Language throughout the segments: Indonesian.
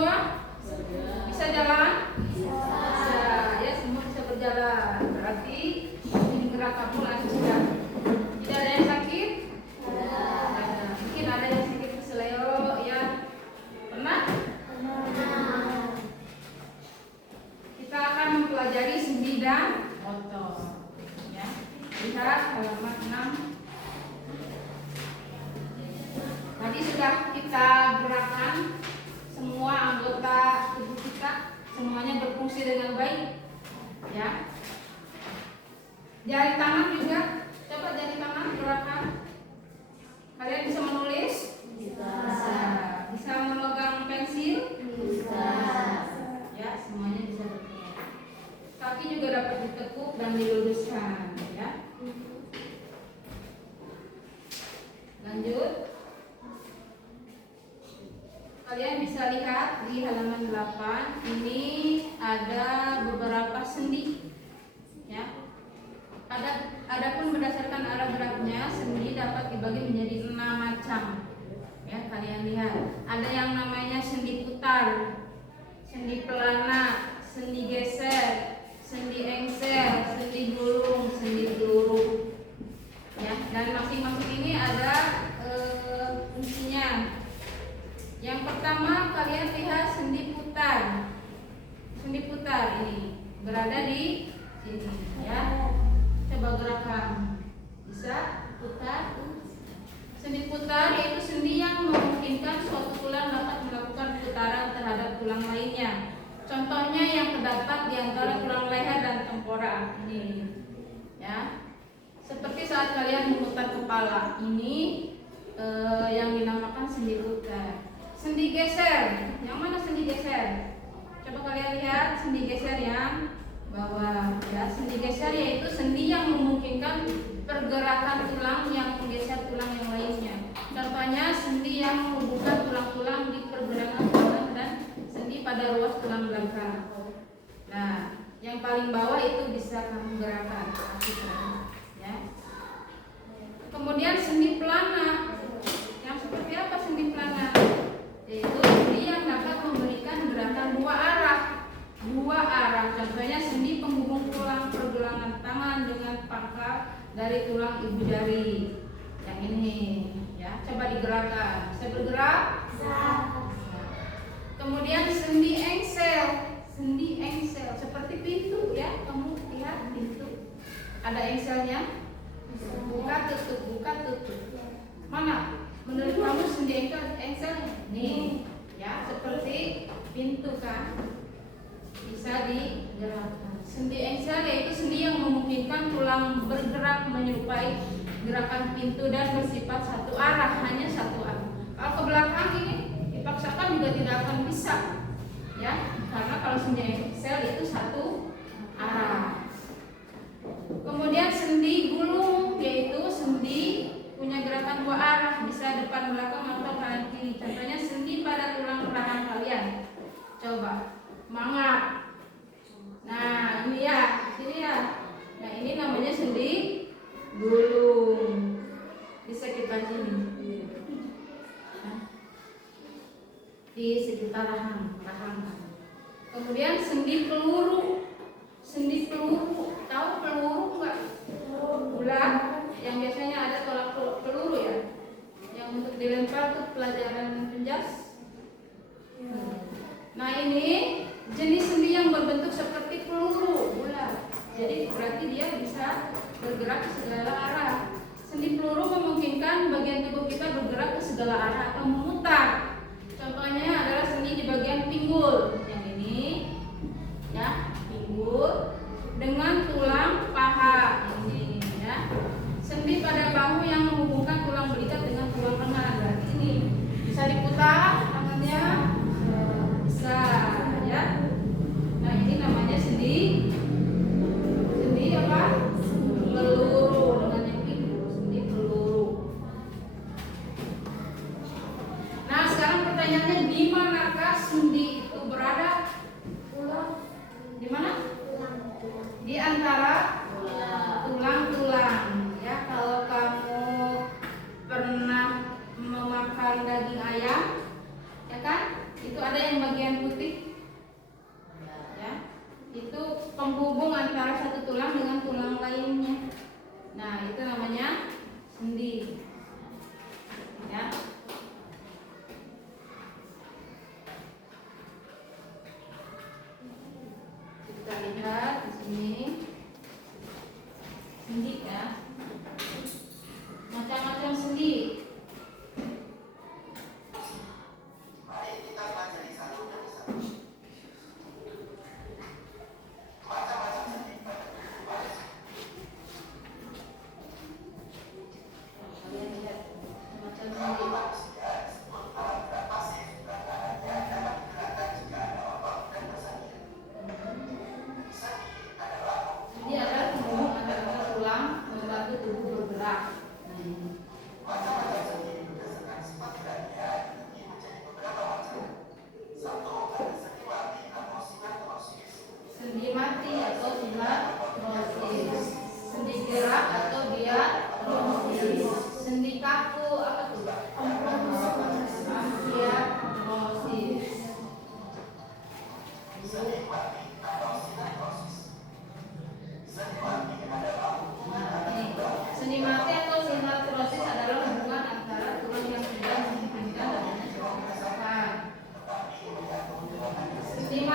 semua? Bisa jalan? Bisa. Ya, semua bisa berjalan. Berarti gerak kamu lancar. Tidak ada yang sakit? Ada. Mungkin ada yang sakit keseleo ya. Pernah? Kita akan mempelajari sendi dan otot. Ya. Lihat halaman 6. Tadi sudah kita gerakan semua anggota tubuh kita, semuanya berfungsi dengan baik. Ya. Jari tangan juga, coba jari tangan gerakan. Kalian bisa menulis? Bisa. Bisa memegang pensil? Bisa. Ya, semuanya bisa bergerak. Kaki juga dapat ditekuk dan diluruskan, ya. Lanjut. Kalian bisa lihat di halaman 8, ini ada beberapa sendi. Ya. Adapun berdasarkan arah geraknya, sendi dapat dibagi menjadi 6 macam. Ya, kalian lihat. Ada yang namanya sendi putar, sendi pelana, sendi geser, sendi engsel, sendi gulung, sendi peluru. Ya, dan masing-masing ini ada fungsinya. Yang pertama kalian lihat sendi putar. Sendi putar ini berada di sini, ya. Coba gerakan. Bisa putar. Sendi putar yaitu sendi yang memungkinkan suatu tulang dapat melakukan putaran terhadap tulang lainnya. Contohnya yang terdapat di antara tulang leher dan temporal ini, ya. Seperti saat kalian memutar kepala ini yang dinamakan sendi putar. Sendi geser, yang mana sendi geser? Coba kalian lihat sendi geser yang bawah, ya. Sendi geser yaitu sendi yang memungkinkan pergerakan tulang yang menggeser tulang yang lainnya. Contohnya sendi yang menghubungkan tulang-tulang di pergelangan tangan dan sendi pada ruas tulang belakang. Nah, yang paling bawah itu bisa kamu gerakan, ya. Kemudian sendi pelana. Yang seperti apa sendi pelana? Yaitu sendi yang dapat memberikan gerakan dua arah. Contohnya sendi penghubung tulang pergelangan tangan dengan pangkal dari tulang ibu jari. Yang ini, ya. Coba digerakkan. Bisa bergerak? Bisa. Kemudian sendi engsel. Sendi engsel seperti pintu, ya. Kamu lihat pintu. Ada engselnya? Buka tutup, buka tutup. Mana? Menurut kamu sendi engsel nih, ya, seperti pintu kan, bisa digerakkan. Sendi engsel yaitu sendi yang memungkinkan tulang bergerak menyerupai gerakan pintu dan bersifat satu arah, hanya satu arah. Kalau ke belakang ini dipaksakan juga tidak akan bisa, ya, karena kalau sendi engsel itu satu arah. Kemudian sendi gulung yaitu sendi punya gerakan dua arah, bisa depan belakang atau kanan kiri. Contohnya sendi pada tulang rahang kalian. Coba mangap. Nah, ini ya, sini ya. Nah, ini namanya sendi gulung. Di sekitar sini. Di sekitar rahang. Kemudian sendi peluru. Sendi peluru, tahu peluru enggak? Bulat yang biasanya ada tolak peluru, ya, yang untuk dilempar ke pelajaran penjas. Nah, ini jenis sendi yang berbentuk seperti peluru bulat. Jadi berarti dia bisa bergerak ke segala arah. Sendi peluru memungkinkan bagian tubuh kita bergerak ke segala arah atau memutar. Contohnya adalah sendi di bagian pinggul. Yang ini, ya, pinggul dengan tulang paha ini, ya. Sendi pada bahu yang menghubungkan tulang belikat dengan tulang lengan. Berarti ini bisa diputar tangannya, bisa, ya. Nah, ini namanya sendi apa? Peluru dengan yang pinggul, sendi peluru. Nah, sekarang pertanyaannya, di manakah sendi itu berada? Di mana? Di antara tulang-tulang. Ya, kalau kamu pernah memakan daging ayam, ya kan? Itu ada yang bagian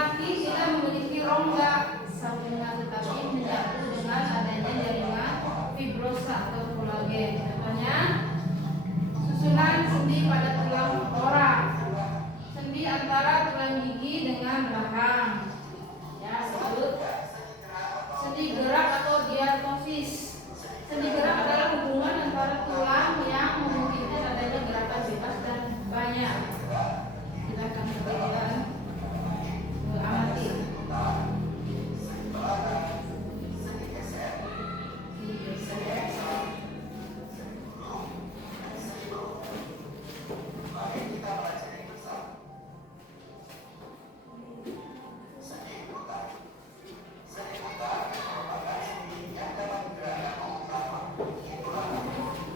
mati tidak memiliki rongga sambungan tetapi menyatu dengan adanya jaringan fibrosa atau kolagen. Contohnya susunan sendi pada tulang orang, sendi antara tulang gigi dengan rahang, ya, disebut sendi gerak atau diatosis. Sendi gerak adalah hubungan antara tulang yang memungkinkan adanya gerakan bebas dan banyak. Silakan kalian amati.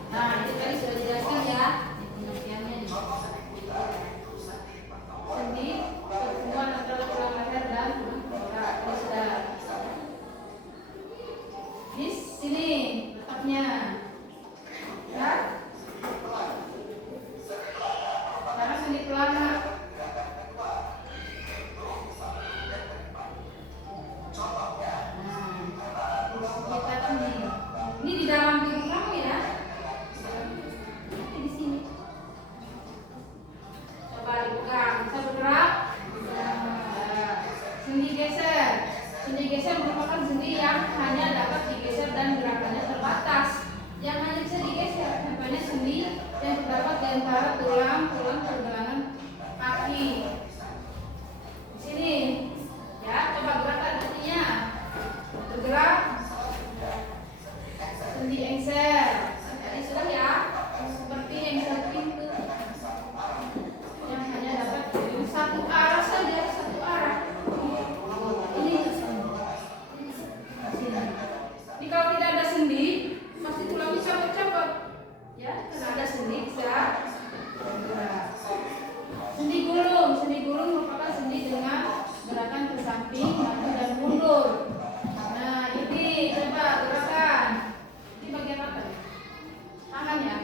Nah, itu tadi sudah dijelaskan ya pengertiannya. Sendi pertemuan antara tulang leher dan otak. Ini sudah di sini letaknya, ya. Sekarang sendi pelana. Ini di dalam tubuh kamu ya. Di sini. Coba dibuka, bisa bergerak. Sendi geser. Sendi geser merupakan sendi yang hanya dapat digeser dan gerakannya terbatas. Yang hanya bisa digeser, contohnya sendi yang terdapat di antara tulang pergelangan kaki. Di sini, ya, coba gerakan sebendinya. Bergerak. Sendi engsel. Tadi sudah ya, seperti engsel pintu yang hanya dapat satu arah saja, satu arah. Ini ini kalau tidak ada sendi, pasti tulang bisa copot, ya. Karena ada sendi bisa bergerak. Sendi gulung. Sendi gulung merupakan sendi dengan gerakan ke samping, maju dan mundur. Nah, ini coba gerakan. Ini bagian apa? Tangan ya.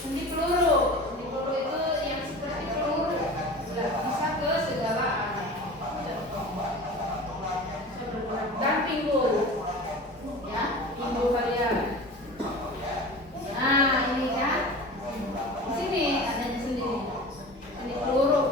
Sendi peluru. Sendi peluru itu yang seperti peluru, bisa ke segala arah. Dan pinggul, ya, pinggul kalian. Nah, ini kan di sini adanya sendi, sendi peluru.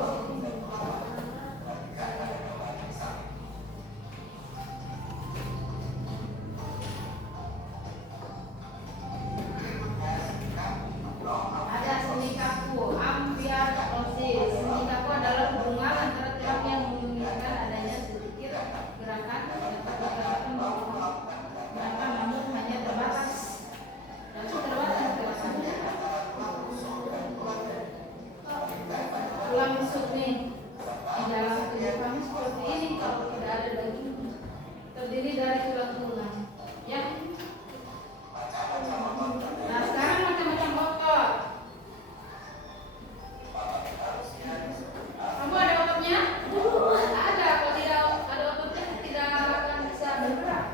Ada sendi kaku, ambiartosis. Sendi kaku adalah hubungan antara tulang yang memungkinkan adanya sedikit gerakan dapat dikatakan bahwa mereka namun hanya terbatas. Gerakannya. Tulang rusuk nih di dalam tubuh kami seperti ini kalau tidak ada daging. Terdiri dari tulang-tulang, ya. Nah, sekarang macam-macam otot. Kamu ada ototnya? Ada. Kalau tidak ada ototnya, tidak akan bisa bergerak.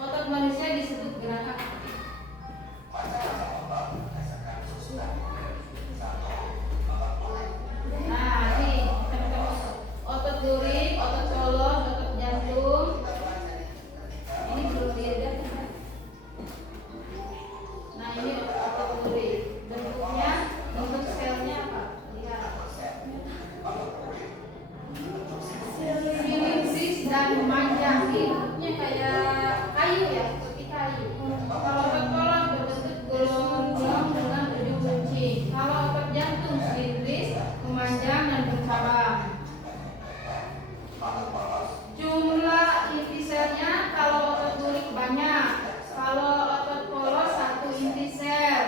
Otot manusia disebut gerakan. Nah, ini otot duri, otot polos, otot jantung. Ini belum diajarkan. Nah, ini otot duri. Bentuknya, bentuk selnya apa? Lihat. Silindris dan memanjang. Ini bentuknya kayak kayu ya, seperti kayu. Kalau otot polos berbentuk golong-golong dengan ujung runcing. Kalau otot jantung silindris, memanjang dan bercabang. Jumlah inti selnya kalau otot duri banyak, kalau otot polos 1 inti sel,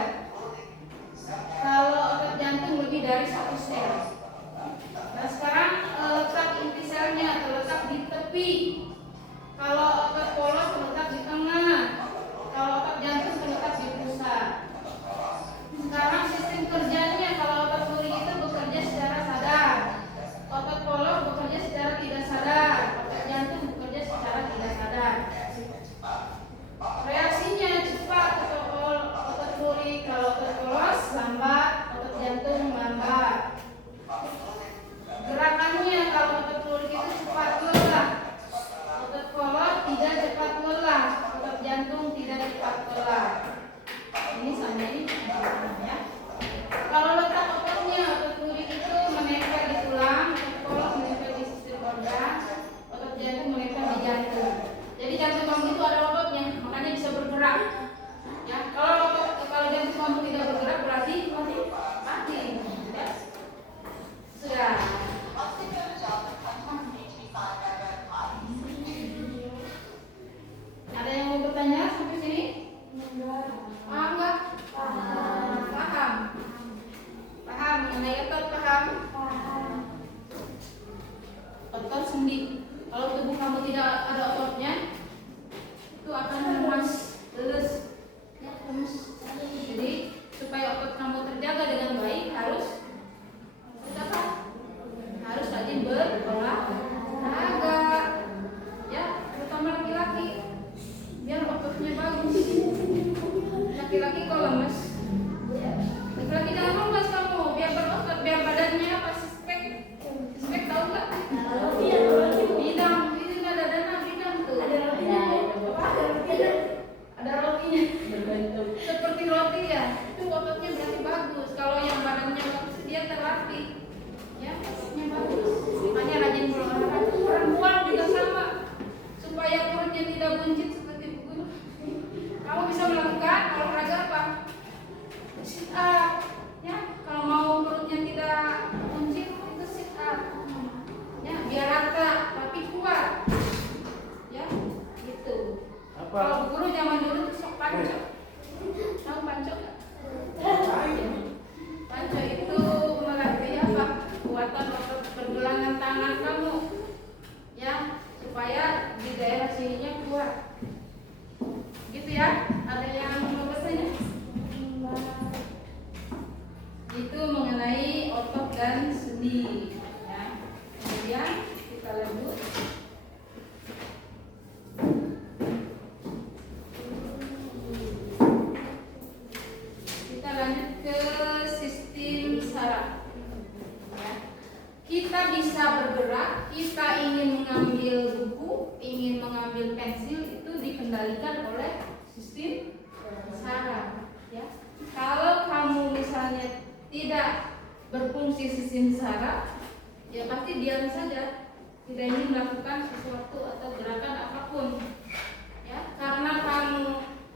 kalau otot jantung lebih dari 1 sel. Nah, sekarang letak inti selnya terletak di tepi. Kalau otot polos terletak di tengah, kalau otot jantung terletak di pusat. Sekarang sistem kerjanya, kalau otot duri itu bekerja secara sadar, otot polos bekerja secara tidak sadar, otot jantung bekerja secara tidak sadar. Kalau guru zaman dulu tuh sok panco. Tahu panco nggak? Panco itu melatih apa? Kekuatan otot pergelangan tangan kamu, ya, supaya di daerah sininya kuat. Gitu ya? Ada yang mau bertanya? Itu mengenai otot dan sendi. Ya. Kemudian kita lanjut. Kita lanjut ke sistem saraf. Ya. Kita bisa bergerak, kita ingin mengambil buku, ingin mengambil pensil, itu dikendalikan oleh sistem saraf. Ya. Kalau kamu misalnya tidak berfungsi sistem saraf, ya pasti diam saja, tidak ingin melakukan sesuatu atau gerakan apapun. Ya, karena kamu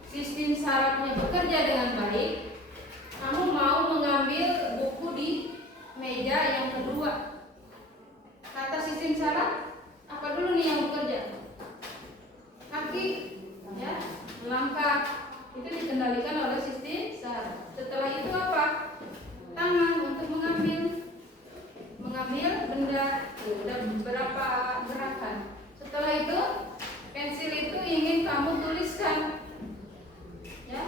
sistem sarafnya bekerja dengan baik, kamu mau mengambil buku di meja yang kedua. Kata sistem saraf, apa dulu nih yang bekerja? Kaki, ya, melangkah, itu dikendalikan oleh sistem saraf. Setelah itu apa? Tangan untuk mengambil benda. Udah beberapa gerakan. Setelah itu pensil itu ingin kamu tuliskan, ya,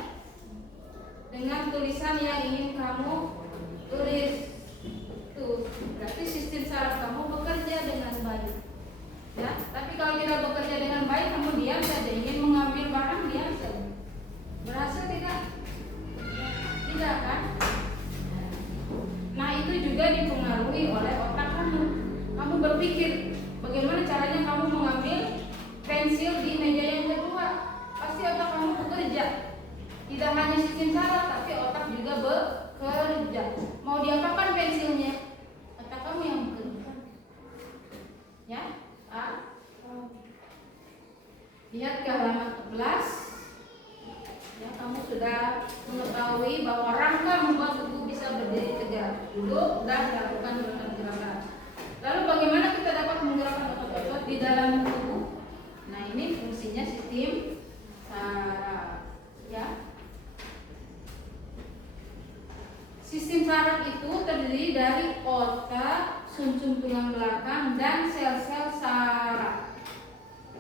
dengan tulisan yang ingin kamu tulis. Tuh, berarti sistem saraf kamu bekerja dengan baik, ya. Tapi kalau tidak bekerja dengan baik, kamu diam saja, ingin mengambil barang diam saja. Berhasil tidak? Tidak kan? Nah, itu juga dipengaruhi oleh otak kamu. Kamu berpikir bagaimana caranya kamu mengambil pensil di meja yang kedua. Pasti otak kamu bekerja. Tidak hanya sistem saraf, tapi otak juga bekerja. Mau diapakan pensilnya? Otak kamu yang bekerja. Ya, lihat ke halaman 11. Ya, kamu sudah mengetahui bahwa rangka membuat tubuh bisa berdiri tegak. Dulu sudah melakukan gerakan-gerakan. Lalu bagaimana kita dapat menggerakkan otot-otot di dalam tubuh? Nah, ini fungsinya sistem saraf. Ya. Sistem saraf itu terdiri dari otak, sumsum tulang belakang, dan sel-sel saraf.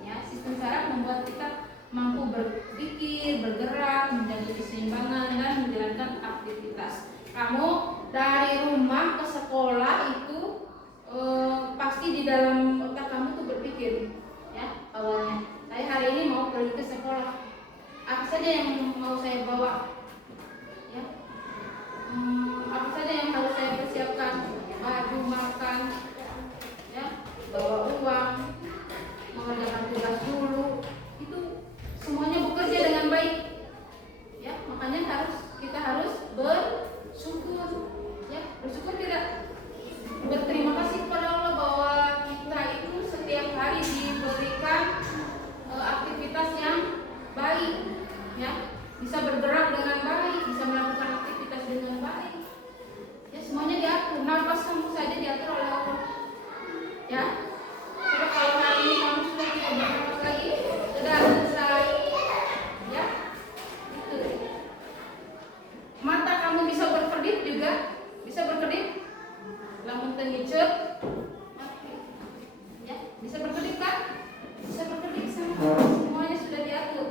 Ya, sistem saraf membuat kita mampu berpikir, bergerak, menjaga keseimbangan, dan menjalankan aktivitas. Kamu dari rumah ke sekolah itu pasti di dalam otak kamu tuh berpikir, ya, awalnya saya hari ini mau pergi ke sekolah, apa saja yang mau saya bawa, ya, apa saja yang harus saya persiapkan, baju, makan, ya, bawa uang, mengerjakan tugas dulu, itu semuanya bekerja dengan baik, ya. Makanya kita harus bersyukur, ya. Bersyukur tidak, berterima kasih kepada Allah bahwa kita itu setiap hari diberikan aktivitas yang baik, ya, bisa bergerak dengan baik, bisa melakukan aktivitas dengan baik, ya, semuanya diatur. Nafas kamu saja diatur oleh Allah, ya. Coba kalau hari ini kamu sudah tidak bernafas lagi, sudah selesai, ya, itu. Mata kamu bisa berkedip juga, bisa berkedip, lamun tengiceuk, ya, bisa berkedip kan? Bisa berkedip sama, semuanya sudah diatur,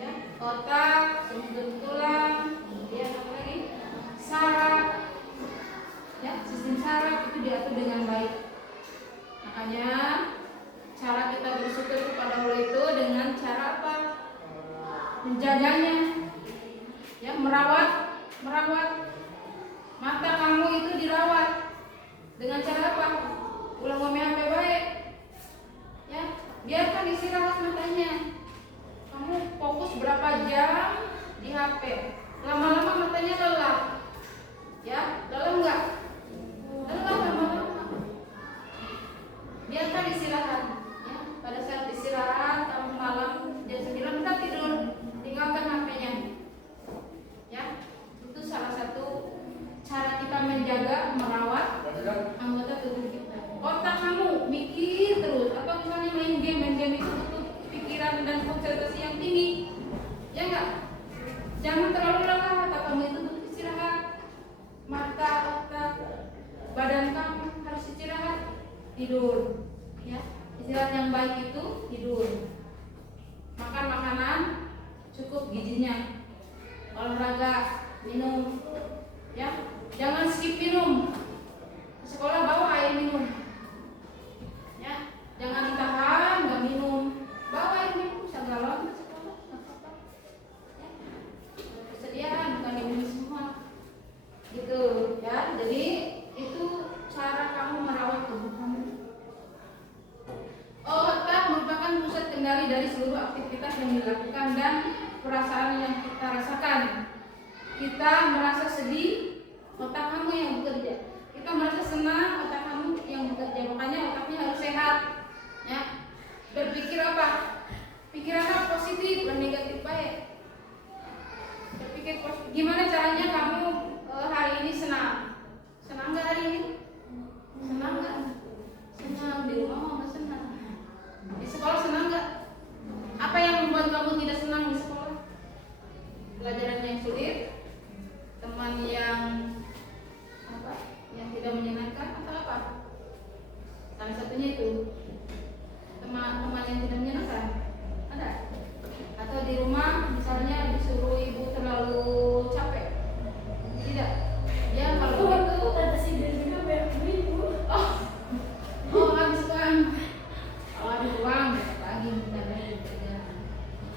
ya. Otak, sumsum tulang, kemudian apa lagi? Saraf, ya, sistem saraf itu diatur dengan baik. Makanya cara kita bersyukur kepada Allah itu dengan cara apa? Menjaganya, ya, merawat mata kamu itu dirawat dengan cara apa? Ulang ngomong sampai baik, ya, biarkan istirahat matanya. Kamu fokus berapa jam di HP, lama-lama matanya lelah, ya, lelah enggak? Lelah lama-lama. Biarkan istirahat, ya. Pada saat istirahat kamu malam jam 9 udah tidur, tinggalkan HP-nya, ya. Itu salah satu cara kita menjaga, merawat anggota tubuh kita. Otak kamu mikir terus, atau misalnya main game itu butuh pikiran dan konsentrasi tidur. Ya, istirahat yang baik itu tidur. Makan makanan cukup gizinya. Olahraga, minum, ya, jangan skip minum. Sekolah bawa air minum, ya, jangan ditahan nggak minum. Bawa air minum segalon ke sekolah, nggak apa-apa. Ya, persediaan bukan diminum semua, gitu, ya. Jadi itu cara kamu merawat tubuh kamu. Otak merupakan pusat kendali dari seluruh aktivitas yang dilakukan dan perasaan yang kita rasakan. Kita merasa sedih, otak kamu yang bekerja. Kita merasa senang, otak kamu yang bekerja. Makanya otaknya harus sehat. Ya. Berpikir apa? Pikirannya positif dan negatif baik. Berpikir positif. Gimana caranya kamu hari ini senang? Senang nggak hari ini? Senang nggak? Senang. Di rumah mau nggak senang? Di sekolah senang nggak? Apa yang membuat kamu tidak senang di sekolah? Pelajaran yang sulit, teman yang apa? Yang tidak menyenangkan atau apa? Salah satunya itu teman yang tidak menyenangkan. Ada? Atau di rumah misalnya disuruh ibu terlalu capek? Tidak. Ya kalau itu ada si Dewi juga banyak ibu. Habis uang. Kalau habis uang pagi bentar lagi kerja.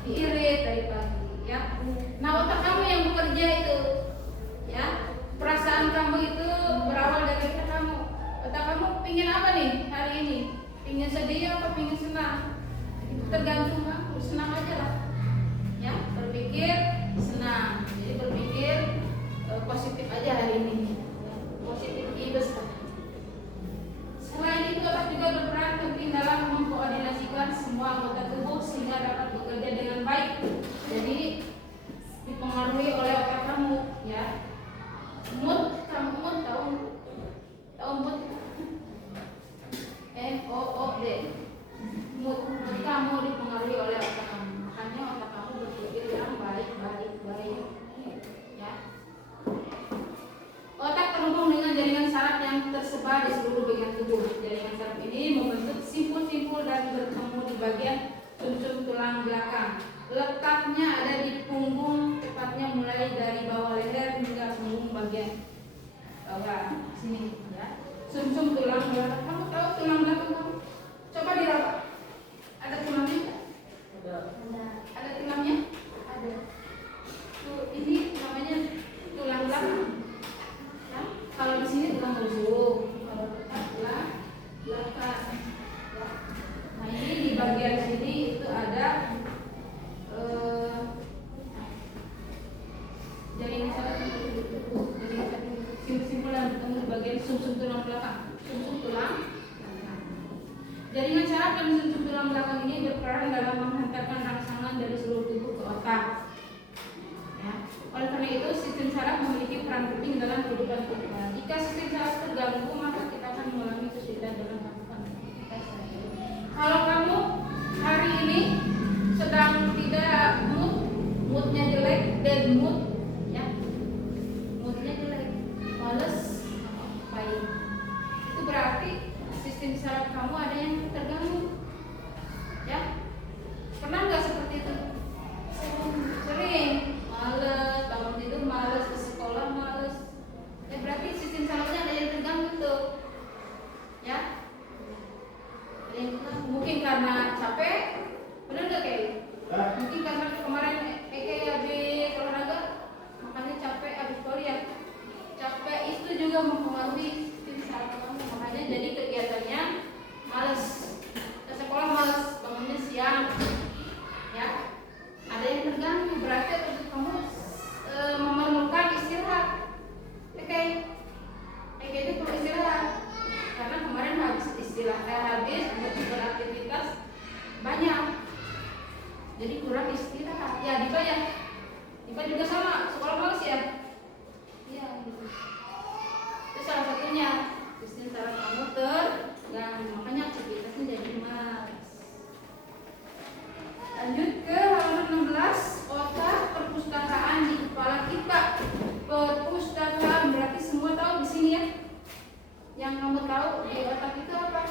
Diirit dari pagi, ya. Nah, otak kamu yang bekerja itu, ya. Perasaan kamu itu berawal dari otak kamu. Otak kamu pingin apa nih hari ini? Pingin sedih apa pingin senang? Itu tergantung kamu, senang aja lah. Ya, berpikir senang. Jadi berpikir positif aja hari ini. Ya, positif ibes. Selain itu, otak juga berperan penting dalam mengkoordinasikan semua anggota tubuh sehingga dapat bekerja dengan baik. Jadi dipengaruhi oleh otak kamu, ya. Mood tahu mood MOOD. Mood kamu dipengaruhi oleh otak kamu. Makanya otak kamu berpikir yang baik. Ya. Otak terhubung dengan jaringan saraf yang tersebar di seluruh bagian tubuh. Jaringan saraf ini membentuk simpul-simpul dan bertemu di bagian sumsum tulang belakang. Letaknya ada di punggung, tepatnya mulai dari bawah leher hingga punggung bagian bawah sini, ya. Sumsum tulang belakang. Kamu tahu tulang belakang kamu? Coba diraba. Ada tulangnya enggak? Ada tulangnya? Ada. Tuh, ini namanya tulang belakang. Ya. Kalau di sini tulang rusuk, kalau dekat tulang belakang. Ya. Nah, ini di bagian sini itu ada jaringan saraf simpul yang bertemu di bagian sumsum tulang belakang. Sumsum tulang. Jaringan saraf dan sumsum tulang belakang ini berperan dalam menghantarkan rangsangan dari seluruh tubuh ke otak. Ya. Oleh karena itu, sistem saraf memiliki peran penting dalam kehidupan kita. Jika sistem saraf terganggu, maka kita akan mengalami kesulitan dalam melakukan aktivitas sehari-hari. Kalau kamu hari ini sedang tidak moodnya jelek, dead mood, ya, moodnya jelek, males, baik, itu berarti sistem saraf kamu ada yang terganggu, ya. Pernah nggak seperti itu? Sering, males, bangun tidur males, ke sekolah males, ya berarti sistem sarafnya ada yang terganggu tuh, ya. Mungkin karena capek, benar nggak Kay? Mungkin karena kemarin Kay habis olahraga, makanya capek habis kuliah. Capek itu juga mempengaruhi sistem saraf kamu, makanya jadi kegiatannya males, ke sekolah males, bangunnya siang, ya. Ada yang terganggu, berarti kamu memerlukan istirahat. Oke, itu perlu istirahat. Karena kemarin habis beraktivitas banyak, jadi kurang istirahat. Ya, Dipa juga sama, sekolah males ya. Iya, gitu. Itu salah satunya sistem saraf kamu terganggu, makanya aktivitasnya jadi malas. Lanjut ke halaman 16, otak perpustakaan di kepala kita. Perpustakaan berarti semua tahu di sini ya. Yang kamu tahu di otak itu apa?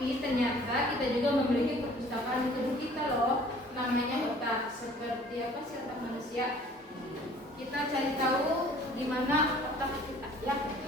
Tapi ternyata kita juga memiliki perpustakaan di tubuh kita loh, namanya otak. Seperti apa sih otak manusia? Kita cari tahu di mana otak kita ya.